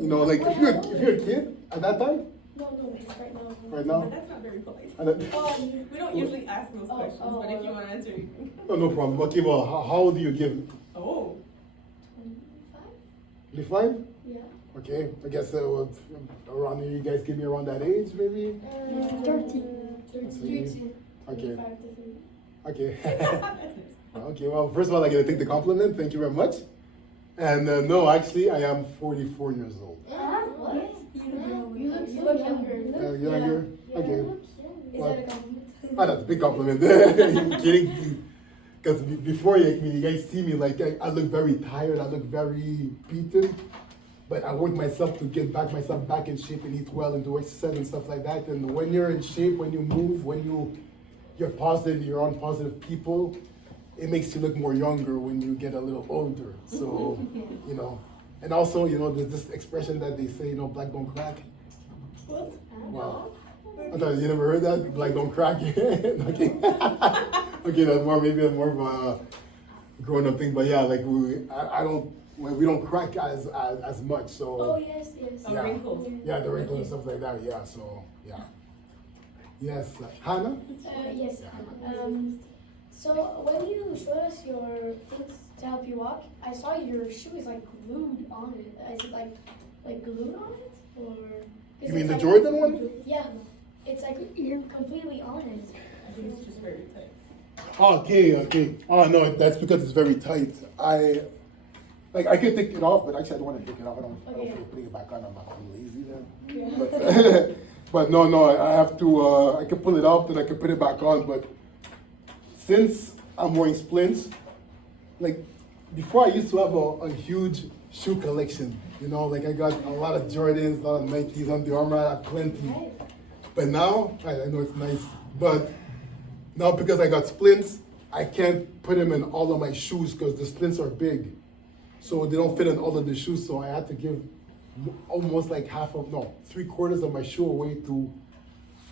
You know, like if you're a kid at that time, No, it's right now. right But now. that's not very polite. I don't- We don't usually ask those questions, but if you want to answer, you can. Oh, no problem. Okay, well, how old do you give? Oh. 25? Yeah. Okay, I guess around you guys give me around that age, maybe. 30. Okay. 25 to 30. Okay. Okay. Well, first of all, I gotta take the compliment. Thank you very much. And no, actually, I am 44 years old. what? You look younger. Younger? Okay. Is that a compliment? Oh, that's a big compliment. Are you kidding? Because before you guys see me, like I look very tired. I look very beaten. But I work myself to get myself back in shape and eat well and do exercise and stuff like that. And when you're in shape, when you move, when you're positive, you're on positive people, it makes you look more younger when you get a little older. So, you know. And also, you know, there's this expression that they say, you know, black don't crack. What? Wow. I thought you never heard that? Black don't crack. Okay. Okay, that's more of a grown up thing. But yeah, like we don't crack as much. So Oh, yes. Oh, Yeah. wrinkles. yeah, the wrinkles and stuff like that. Yeah. So yeah. Yes, Hannah. Yes. So when you showed us your things to help you walk, I saw your shoe is like glued on it. Is it like glued on it, or? You mean the Jordan one? Yeah, it's like you're completely on it. I think it's just very tight. Okay. Oh no, that's because it's very tight. I could take it off, but actually I don't want to take it off. I don't feel putting it back on. I'm lazy then. But, but no, I have to. I can pull it off, then I can put it back on. But since I'm wearing splints, like before, I used to have a huge shoe collection. You know, like I got a lot of Jordans, a lot of Nikes, Under Armour, I have plenty. But now, I know it's nice, but now because I got splints, I can't put them in all of my shoes because the splints are big. So they don't fit in all of the shoes, so I had to give almost like three-quarters of my shoe away to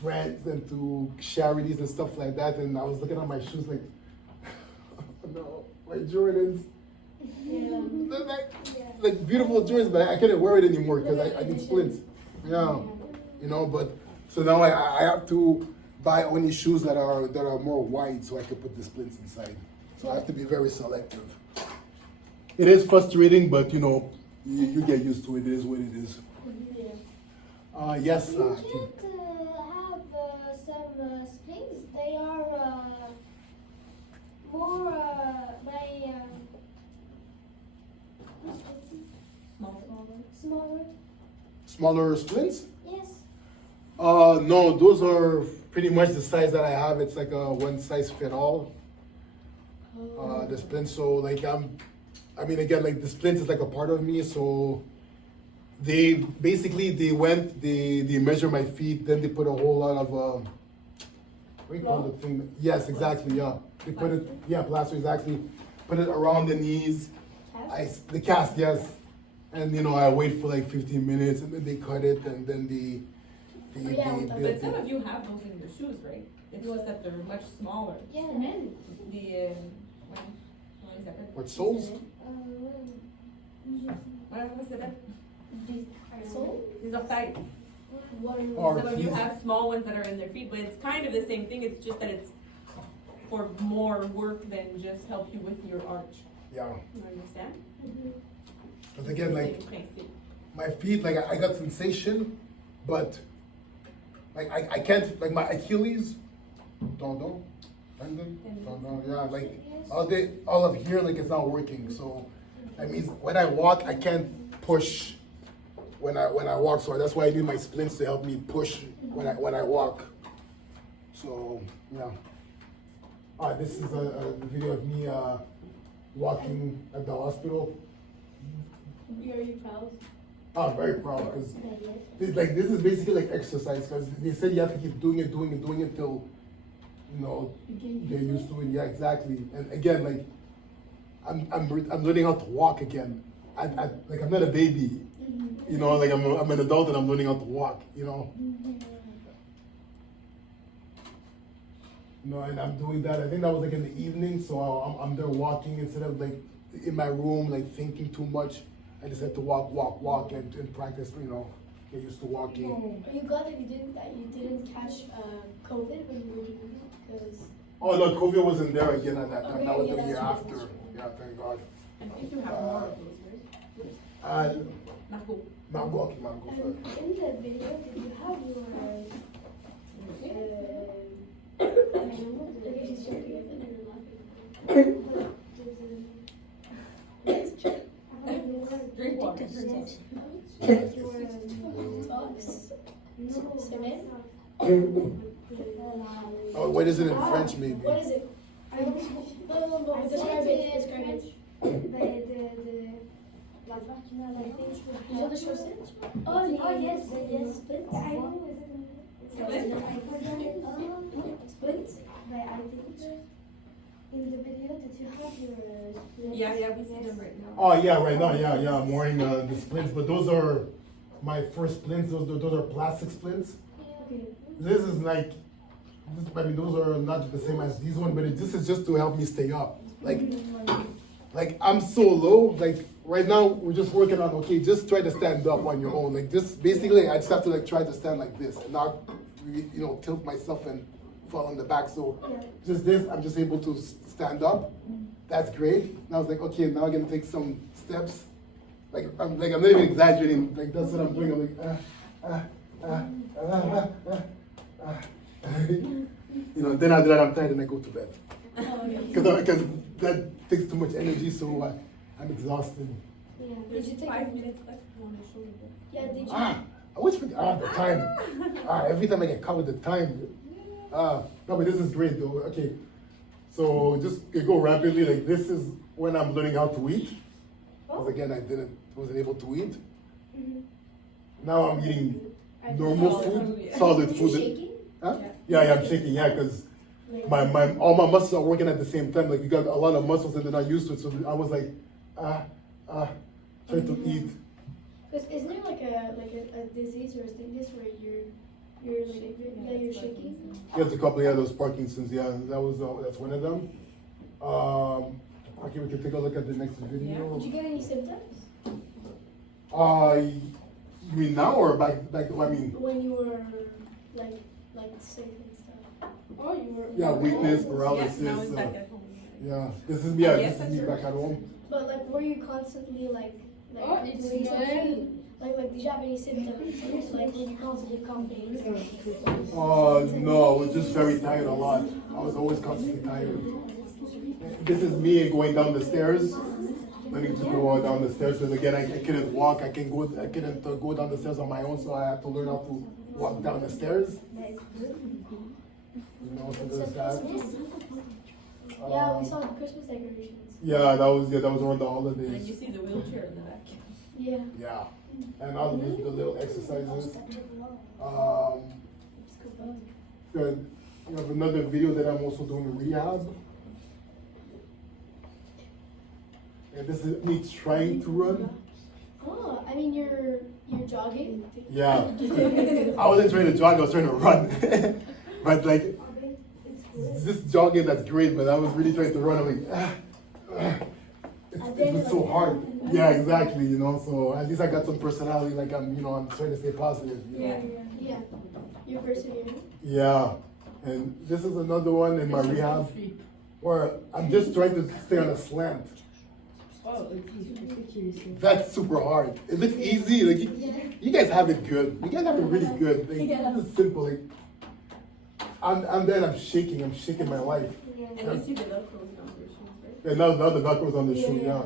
friends and to charities and stuff like that. And I was looking at my shoes like, no, my Jordans. Yeah. They're like beautiful Jordans, but I couldn't wear it anymore because I need splints. Yeah, you know. But so now I have to buy only shoes that are more wide so I can put the splints inside. So I have to be very selective. It is frustrating, but you know, you get used to it. It is what it is. Yes. You can't have some springs. They are more by smaller. Smaller splints? Yes. No, those are pretty much the size that I have. It's like a one size fit all. The splints. So like I mean again, like the splints is like a part of me. So they measure my feet. Then they put a whole lot of what do you call the thing? Yes, exactly. Yeah, they put it. Yeah, plaster exactly. Put it around the knees. The cast, yes. And you know, I wait for like 15 minutes, and then they cut it, and then But some of you have those in your shoes, right? It's just that they're much smaller. Yeah. The What soles? These are tight. Or Some of you keys. have small ones that are in their feet, but it's kind of the same thing. It's just that it's for more work than just help you with your arch. Yeah. You understand? But again, like Same thing. my feet, like I got sensation, but like I can't, like my Achilles, tendon, yeah, like all of here, like it's not working. So that means when I walk, I can't push when I walk. So that's why I need my splints to help me push when I walk. So yeah. This is a video of me walking at the hospital. Are you proud? I'm very proud because this is basically like exercise because they said you have to keep doing it till you know get used to it. Yeah, exactly. And again, like I'm learning how to walk again. I'm not a baby, you know. Like I'm an adult and I'm learning how to walk, you know. You know, and I'm doing that. I think that was like in the evening, so I'm there walking instead of like in my room like thinking too much. I just had to walk and practice, you know, get used to walking. Are you glad that you didn't catch COVID when you were doing it? Because Oh no, COVID wasn't there again at that time. Okay, That was yeah, the year that's after. true. Yeah, thank God. I think you have more of those, right? Marco. Margot, okay, Margot. In the video, did you have your Drink water. Oh, what is it in French, maybe? what is it? No, describe it. The chaussette? Oh yes, split. Split? But I think in the video, did you have your split? Yeah, we see them right now. Oh yeah, right now, yeah. I'm wearing the splints, but those are my first splints. Those are plastic splints. Okay. This is like, I mean, those are not the same as these ones, but this is just to help me stay up. Like I'm so low. Like right now, we're just working on just try to stand up on your own. Like just basically, I just have to like try to stand like this and not, tilt myself and fall on the back. So just this, I'm just able to stand up. That's great. And I was like, okay, now I'm gonna take some steps. I'm not even exaggerating. Like that's what I'm doing. I'm like You know, then after that I'm tired and I go to bed. Oh, okay. Because that takes too much energy, so I'm exhausted. Yeah. Did There's you take 5 minutes left if you want to show me this. Yeah, did you? I always forget the time. Every time I get caught with the time. No, but this is great though. Okay, so just to go rapidly. Like this is when I'm learning how to eat. Because again, wasn't able to eat. Mhm. Now I'm eating I normal Solid food, food, yeah. solid You food. shaking? Huh? Yeah. Yeah, I'm shaking. Yeah, because Like, my all my muscles are working at the same time. Like you got a lot of muscles and they're not used to it. So I was like, trying to eat. Cause isn't there like a disease or a sickness where you're like you're shaking? There's a couple of those Parkinson's. Yeah, that's one of them. Okay, we can take a look at the next video. Did you get any symptoms You mean now or back? I mean, when you were like sick and stuff? Oh, you were. yeah, weakness, Yes, paralysis. now it's back at home. Yeah, this is Yes, this is me that's back at home. But like, were you constantly like Oh, it's doing good. something? Like, did you have any symptoms? Like, were you constantly coughing? No, I was just very tired a lot. I was always constantly tired. This is me going down the stairs. Learning to go down the stairs because again I couldn't walk. I couldn't go down the stairs on my own, so I had to learn how to walk down the stairs. You know, so there's that. Yeah, we saw the Christmas decorations. Yeah, that was around the And you holidays. see the wheelchair in the back. Yeah. Yeah, and all of the little exercises. Good. I have another video that I'm also doing rehab. And this is me trying to run. Oh, I mean you're jogging. Yeah. I wasn't trying to jog, I was trying to run. But like, this jogging, that's great, but I was really trying to run. I'm like, it was so hard. Yeah, exactly, you know, so at least I got some personality, like I'm trying to stay positive. You know? Yeah. You're persevering. Yeah. And this is another one in my rehab where I'm just trying to stay on a slant. Oh, That's super hard. It looks easy. Like you guys have it good. You guys have it really good. Like, Yeah. This is simple. Like I'm there. I'm shaking. I'm shaking my life. And you see the velcros on your shoes, right? And now the velcro's on the shoe. Yeah. Yeah.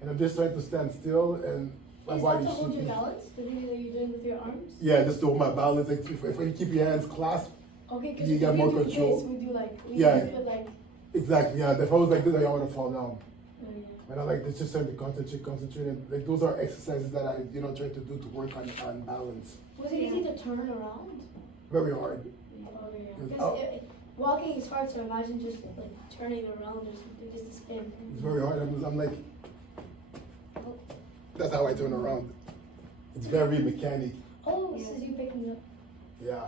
And I'm just trying to stand still and my Is that body's to hold your shaking. balance? The thing that you're doing with your arms? Yeah, just to hold my balance. Like if you keep your hands clasped, Okay, because You got more do control. this, we do like Yeah. put like. exactly. Yeah. If I was like this, I want to fall down. Oh, yeah. And I like to just trying to concentrate. And like those are exercises that I try to do to work on balance. Was it easy to turn around? Very hard. Oh, yeah. Yes. Because walking is hard, so imagine just like turning around or something, just to spin. It's very hard. I'm like, that's how I turn around. It's very mechanic. Oh, this is you picking up. Yeah.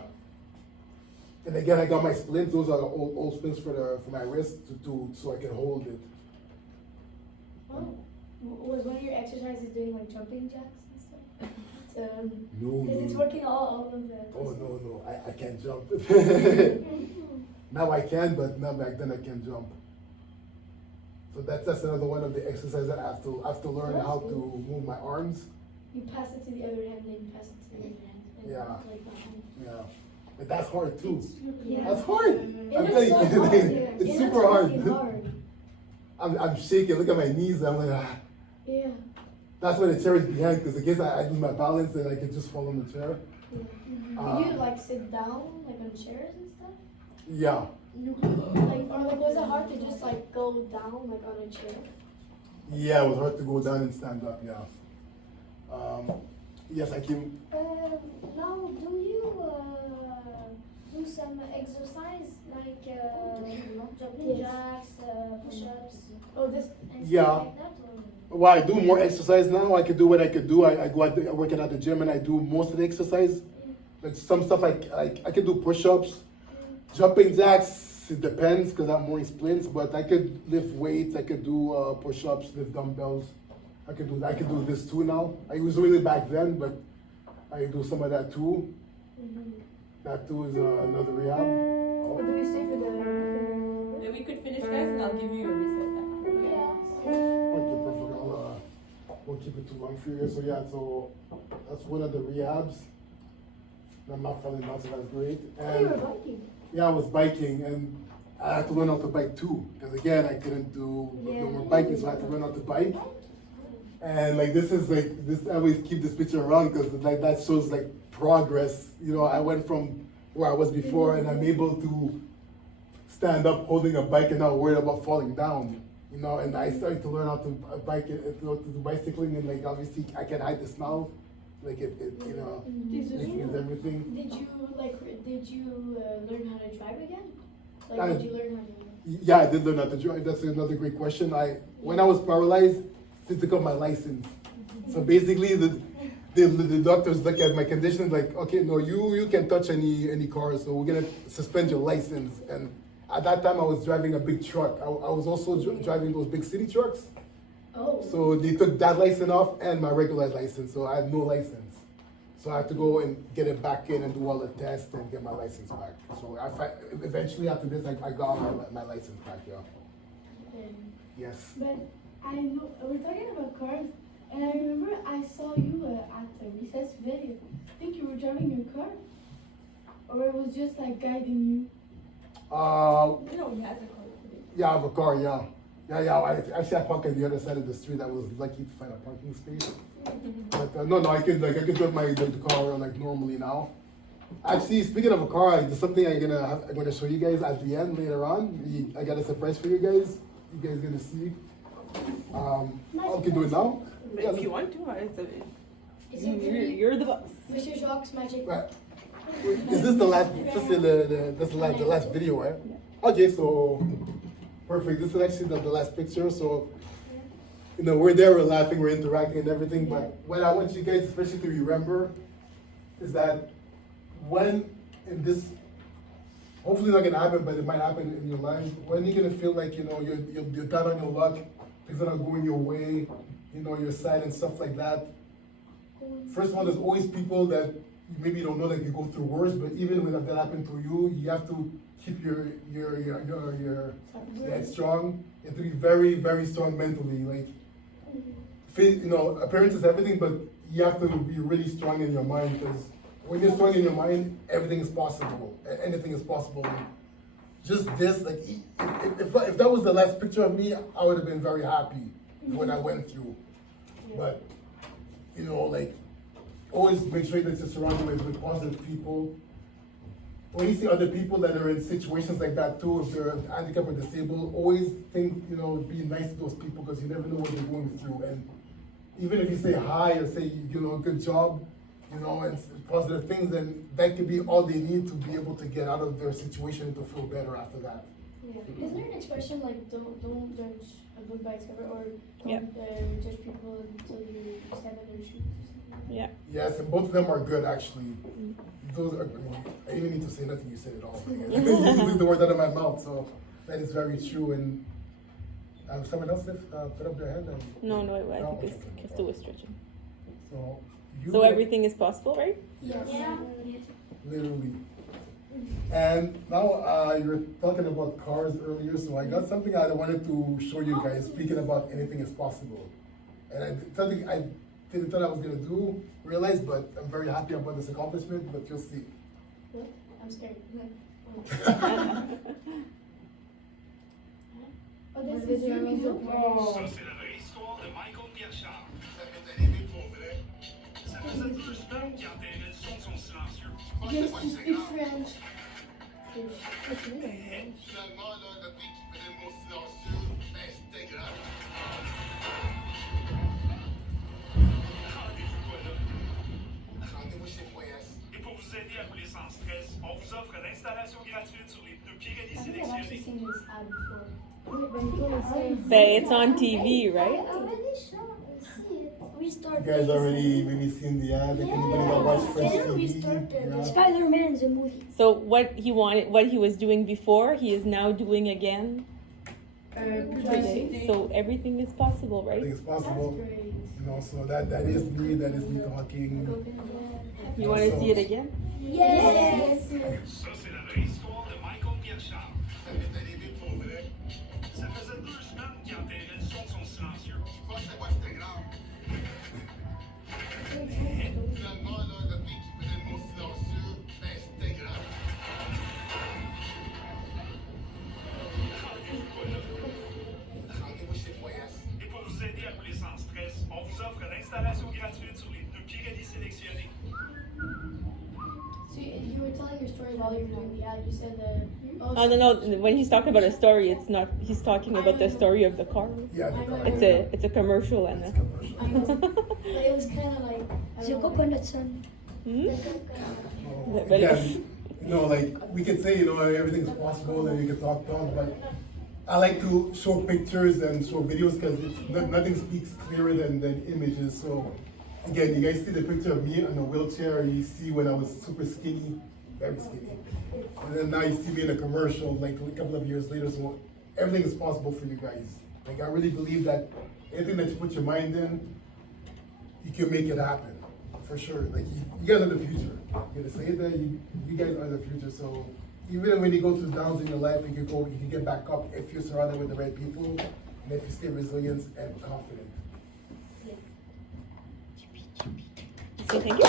And again, I got my splints. Those are the old splints for my wrist so I can hold it. Oh. Was one of your exercises doing like jumping jacks and stuff? So, No, because it's no. working all of the. Oh no, I can't jump. Now I can, but not back then I can't jump. So that's another one of the exercises that I have to learn how to move my arms. You pass it to the other hand, then you pass it to the other hand. And Yeah. Like behind. Yeah. But that's hard too. Yeah. That's hard. It I'm looks telling so you, hard. it's It super looks hard. really hard. I'm shaking. Look at my knees. I'm like, ah. Yeah. That's why the chair is behind, because in case I lose my balance, then I can just fall on the chair. Can you like sit down like on chairs and stuff? Yeah. Like was it hard to just like go down like on a chair? Yeah, it was hard to go down and stand up, yeah. Yes, I can. Now, do you do some exercise like jumping jacks, push-ups, Oh, this. and Yeah. stuff like that? Or? Well, I do more exercise now. I can do what I could do. I go out I work out at the gym and I do most of the exercise. Like some stuff I can do push-ups, jumping jacks. It depends because I'm more in splints. But I could lift weights. I could do push-ups, lift dumbbells. I could do this too now. I was really back then, but I do some of that too. That too is another rehab. Or do you stay for the? Then we could finish, guys, and I'll give you a recess after. Okay, perfect. Won't keep it too long for you. So yeah, so that's one of the rehabs. I'm not falling down, so that's great. Oh, you were And biking. Yeah, I was biking, and I had to learn how to bike too. Because again, I couldn't do no more biking, so I had to learn how to bike. And like this is like this. I always keep this picture around because like that shows like progress. You know, I went from where I was before, and I'm able to stand up holding a bike and not worried about falling down. You know, and I started to learn how to bike, to do bicycling, and like obviously I can hide the smile. Like it you know, it's everything. Did you learn how to drive again? I- Like, did you learn how to? Yeah, I did learn how to drive. That's another great question. When I was paralyzed, they took out my license. So basically, the doctors look at my condition like, okay, no, you can touch any car, so we're gonna suspend your license. And at that time, I was driving a big truck. I was also driving those big city trucks. Oh. So they took that license off and my regular license, so I had no license. So I had to go and get it back in and do all the tests and get my license back. So eventually after this, I got my license back, yeah. Yes. But I know we're talking about cars, and I remember I saw you at the recess today. I think you were driving your car, or it was just like guiding you. No, he has a car. Yeah, I have a car, yeah. I parked on the other side of the street. I was lucky to find a parking space. But no, I could drive the car like normally now. Actually, speaking of a car, there's something I'm gonna show you guys at the end later on. I got a surprise for you guys. You guys gonna see. I can do it now. But if you want to, Is it really you're the boss. Mr. Jacques' magic? Right. Is this the last? That's the last video, right? Okay, so perfect. This is actually the last picture. So you know, we're there, we're laughing, we're interacting and everything. But what I want you guys, especially to remember, is that when in this, hopefully not gonna happen, but it might happen in your life. When you're gonna feel like you're down on your luck, things are not going your way, you know, you're sad and stuff like that. First of all, there's always people that maybe you don't know that you go through worse, but even when that happened to you, you have to keep your head strong and to be very, very strong mentally. Like, you know, appearance is everything, but you have to be really strong in your mind, because when you're strong in your mind, everything is possible. Anything is possible. And just this, like, if that was the last picture of me, I would have been very happy when I went through. But, you know, like, always make sure that you're surrounded with positive people. When you see other people that are in situations like that too, if they're handicapped or disabled, always think, you know, be nice to those people, because you never know what they're going through. And even if you say hi or say, you know, good job, you know, and positive things, then that could be all they need to be able to get out of their situation and to feel better after that. Yeah. Is there an expression like don't judge a book by its cover, or don't Yep. judge people until you step in their shoes? Yeah. Yes, and both of them are good actually. Those are, I even need to say nothing, you said it all. You took the word out of my mouth, so that is very true. And someone else put up their hand. No, I No, think okay. it's still stretching. So, So everything is possible, right? Yes, Yeah. literally. And now you were talking about cars earlier, so I got something I wanted to show you guys. Speaking about anything is possible, and something I didn't thought I was gonna realize, but I'm very happy about this accomplishment. But you'll see. What? I'm scared. Oh, this is your music. Ça, c'est la vraie histoire de Michael Pierre-Charles. Ça m'est arrivé pour vrai. Ça faisait 2 semaines qu'il enterrait le son de son silencieux. Yes, you speak French. Finalement, là, depuis qu'il faisait mon silencieux, ben, c'était grave. Rendez-vous pas là. Rendez-vous chez Jouvence. Et pour vous aider à rouler sans stress, on vous offre l'installation gratuite sur les pneus Pirelli I think I've actually sélectionnés. seen this ad before. But it's on TV, right? I already saw see it. We start. You guys already maybe seen the ad? Like anybody that watch French Yeah, we TV? started. Yeah. Spider-Man's a movie. So what he was doing before, he is now doing again today. So everything is possible, I think right? it's possible. That's great. You know, so that is me talking. You want to see it again? Yes. Ça, c'est la vraie histoire de Michael Pierre-Charles. Ça m'est arrivé pour vrai. Ça faisait 2 semaines qu'il enterrait le son de son silencieux. Je pensais pas que c'était grave. Finalement, là, depuis qu'il faisait mon silencieux, ben, c'était grave. were telling your story while you were doing the ad. You said the. Oh no! When he's talking about a story, it's not. He's talking about the story of the car. Yeah, I know. It's a commercial, and. It's commercial. I know, but it was kind of like. I J'ai don't pas know. connu ça. Oh, But again, like we could say, everything's possible and we can talk, but I like to show pictures and show videos because nothing speaks clearer than images. So again, you guys see the picture of me in a wheelchair. You see when I was super skinny, very skinny, and then now you see me in a commercial like a couple of years later. So everything is possible for you guys. Like I really believe that anything that you put your mind in, you can make it happen. For sure, like you guys are the future. You gotta say that you guys are the future. So even when you go through downs in your life, you can get back up if you're surrounded with the right people and if you stay resilient and confident. So thank you.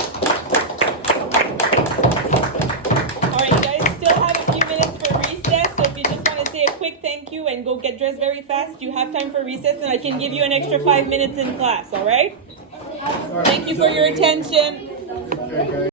All right, you guys still have a few minutes for recess. So if you just want to say a quick thank you and go get dressed very fast, you have time for recess, and I can give you an extra 5 minutes in class. All right? Thank you for your attention. Okay, guys.